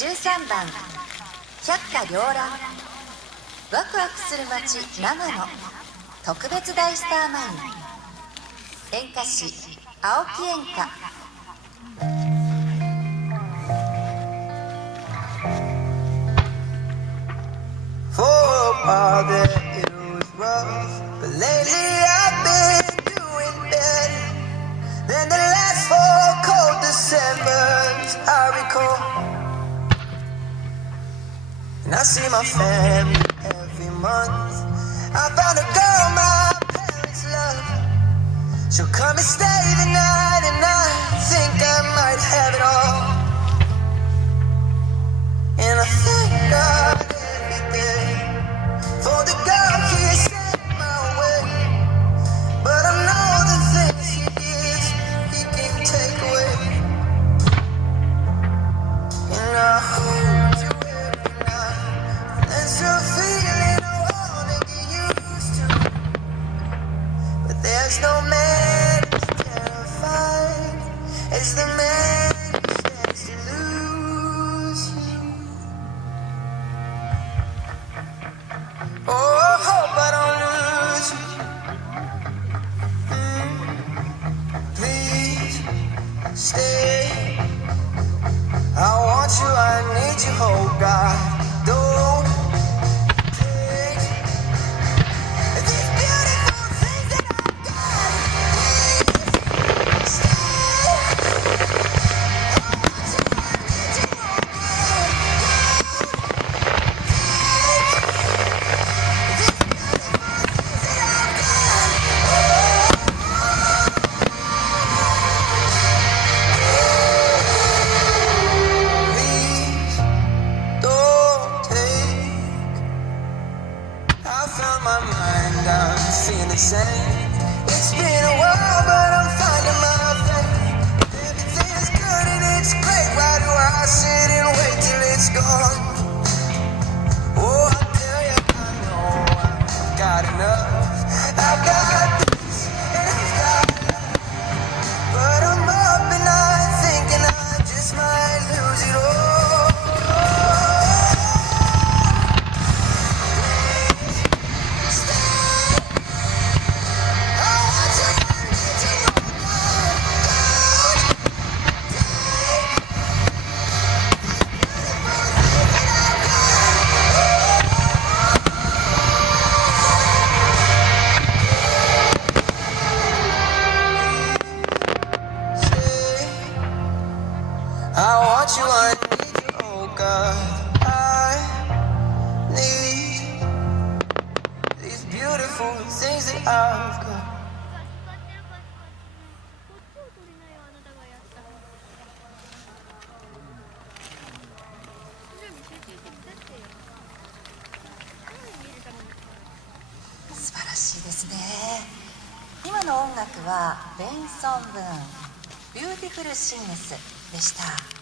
13番百花繚乱ワクワクする街長野特別大スターマイン演歌師青木煙火For a while there it was rough, but lately I've been doing better than the last 4 cold Decembers I recall. And I see my family every month. I found a girl my parents love. She'll come and stay the night, and I think I might have it all. And I thank God every day for the girl he sent my way. But I know the things he gives, he can't take away. And I hold you every night. That's a feeling I wanna get used to. But there's no man who's terrified as the man who stands to lose you. Oh, I hope I don't lose you. Please stay. I want you, I need you, oh God. Don't take these beautiful things that I've got. Please stay. I want you, I need you, oh same. It's been a while, but I'm finding my faith. Everything is good and it's great. Why do I sit and wait till it's gone? Oh, I tell you, I know I've got enough. I've got peace and I've got love. But I'm up and I'm thinking I just might lose it all. I want you, I need you, oh God. I need these beautiful things that I've got.素晴らしいですね。今の音楽はベンソン・ブーンビューティフル・シングスでした。